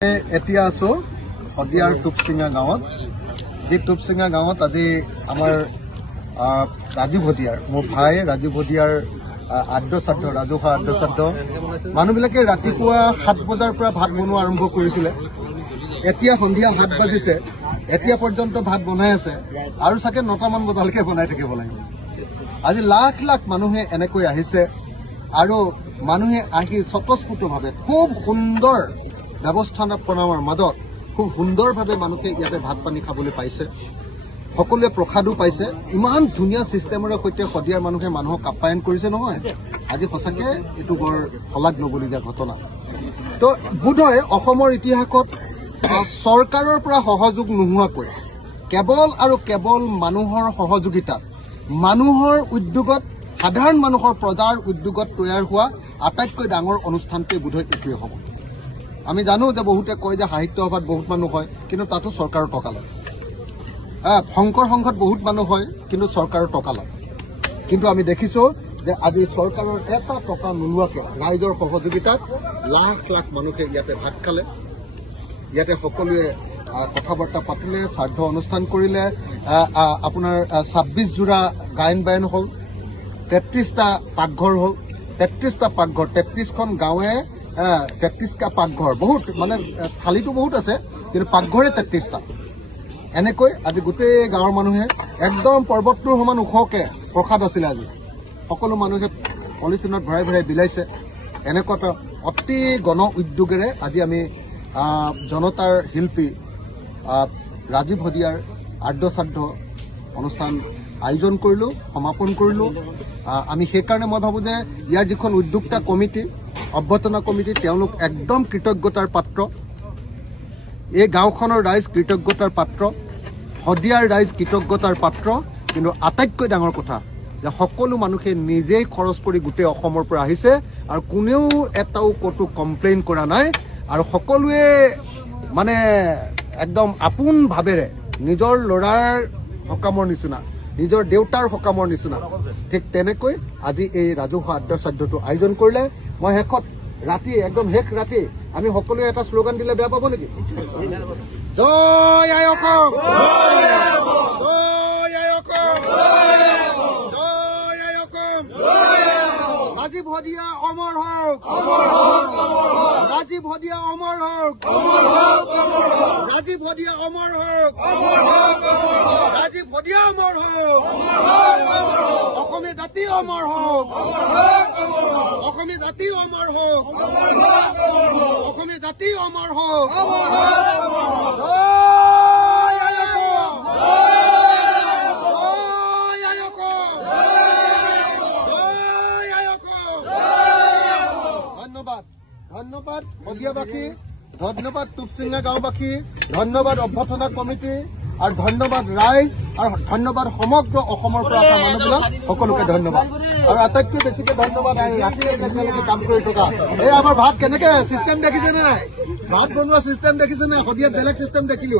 এতিয়া আছো শদিয়াৰ টুপচিঙা গাঁৱত যি টুপচিঙা গাঁৱত আজি আমাৰ ৰাজীৱ ভদিয়াৰ মোৰ ভাই ৰাজীৱ ভদিয়াৰ আদ্যশ্ৰাদ্ধ ৰাজহুৱা আদ্যশ্ৰাদ্ধ মানুহবিলাকে ৰাতিপুৱা 7 বজাৰ পৰা ভাত বনোৱা আৰম্ভ কৰিছিলে এতিয়া সন্ধিয়া 7 বাজিছে এতিয়া পৰ্যন্ত ভাত বনাই আছে আৰু চাগে 9টামান বজালৈকে বনাই থাকিব লাগিব আজি লাখ লাখ মানুহে এনেকৈ আহিছে আৰু মানুহে আহি স্বতঃস্ফূৰ্তভাৱে খুব সুন্দৰ ব্যৱস্থাপনাৰ মাজত খুব সুন্দৰভাৱে মানুহে ইয়াতে ভাত পানী খাবলৈ পাইছে সকলোৱে প্ৰসাদো পাইছে ইমান ধুনীয়া সিস্টেমৰে সৈতে শদিয়াৰ মানুহে মানুহক আপ্যায়ন কৰিছে নহয় আজি সঁচাকে এটো বৰ হলাগ নবলীয়া ঘটনা তো বুধয় অসমৰ ইতিহাসত চৰকাৰৰ পৰা সহযোগ নোহোৱাকৈ কেৱল আৰু কেৱল মানুহৰ সহযোগিতা মানুহৰ উদ্যোগত সাধাৰণ মানুহৰ প্ৰজাৰ উদ্যোগত তৈয়াৰ হোৱা আটাইতকৈ ডাঙৰ অনুষ্ঠানটোৱে বুধয় এটোৱে হ'ব আমি জানো যে বহুতে কয় যে সাহিত্য সভাত বহুত মানুহ হয় কিন্তু তাতো চৰকাৰৰ টকা লয় শংকৰ সংঘত বহুত মানুহ হয় কিন্তু চৰকাৰৰ টকা লয় কিন্তু আমি দেখিছো যে আজি চৰকাৰৰ এটা টকা নোলোৱাকে ৰাইজৰ সহযোগিতাত লাখ লাখ মানুহে ইয়াতে ভাত খালে ইয়াতে সকলোৱে কথা বাৰ্তা পাতিলে শ্ৰাদ্ধ অনুষ্ঠান কৰিলে আপোনাৰ 26 জোৰা গায়ন বায়ন হ'ল 33টা পাকঘৰ হ'ল 33টা পাকঘৰ 33খন গাঁৱে 33টা পাকঘৰ বহুত মানে থালিটো বহুত আছে কিন্তু পাকঘৰে 33টা এনেকৈ আজি গোটেই গাঁৱৰ মানুহে একদম পৰ্বতটোৰ সমান ওখকে প্ৰসাদ আছিলে আজি সকলো মানুহে পলিথিনত ভৰাই ভৰাই বিলাইছে এনেকুৱা অতি গণ উদ্যোগেৰে আজি আমি জনতাৰ শিল্পী ৰাজীৱ ভদিয়াৰ আদ্যশ্ৰাদ্ধ অনুষ্ঠান আয়োজন কৰিলো সমাপন কৰিলো আমি সেইকাৰণে মই ভাবো যে ইয়াৰ যিখন উদ্যোক্তা কমিটি অভ্যৰ্থনা কমিটি তেওঁলোক একদম কৃতজ্ঞতাৰ পাত্ৰ এই গাঁওখনৰ ৰাইজ কৃতজ্ঞতাৰ পাত্ৰ শদিয়াৰ ৰাইজ কৃতজ্ঞতাৰ পাত্ৰ কিন্তু আটাইতকৈ ডাঙৰ কথা যে সকলো মানুহে নিজেই খৰচ কৰি গোটেই অসমৰ পৰা আহিছে আৰু কোনেও এটাও কতো কমপ্লেইন কৰা নাই আৰু সকলোৱে মানে একদম আপোন ভাৱেৰে নিজৰ ল'ৰাৰ সকামৰ নিচিনা নিজৰ দেউতাৰ সকামৰ নিচিনা ঠিক তেনেকৈ আজি এই ৰাজহুৱা আদ্যশ্ৰাদ্ধটো আয়োজন কৰিলে মই শেষত ৰাতি একদম শেষ ৰাতি আমি সকলোৱে এটা শ্লোগান দিলে বেয়া পাব নেকি জয় আই অসম জয় আই অসম জয় আই অসম ৰাজীৱ ভদিয়া অমৰ হওক ৰাজীৱ ভদিয়া অমৰ হওক ৰাজীৱ ভদিয়া অমৰ হওক ৰাজীৱ ভদিয়া অমৰ হওক অসমীয়া জাতি অমৰ হওক অসমীয়া জাতি অমৰ হওক অসমীয়া জাতি অমৰ হওক ধন্যবাদ ধন্যবাদ শদিয়াবাসী ধন্যবাদ টুপচিঙা গাঁওবাসী ধন্যবাদ অভ্যৰ্থনা কমিটি আৰু ধন্যবাদ ৰাইজ আৰু ধন্যবাদ সমগ্ৰ অসমৰ পৰা অহা মানুহবিলাক সকলোকে ধন্যবাদ আৰু আটাইতকৈ বেছিকৈ ধন্যবাদ ৰাতিলৈকে কাম কৰি থকা এই আমাৰ ভাত কেনেকে চিষ্টেম দেখিছে নে নাই ভাত বনোৱা চিষ্টেম দেখিছে নে শদিয়াত বেলেগ চিষ্টেম দেখিলো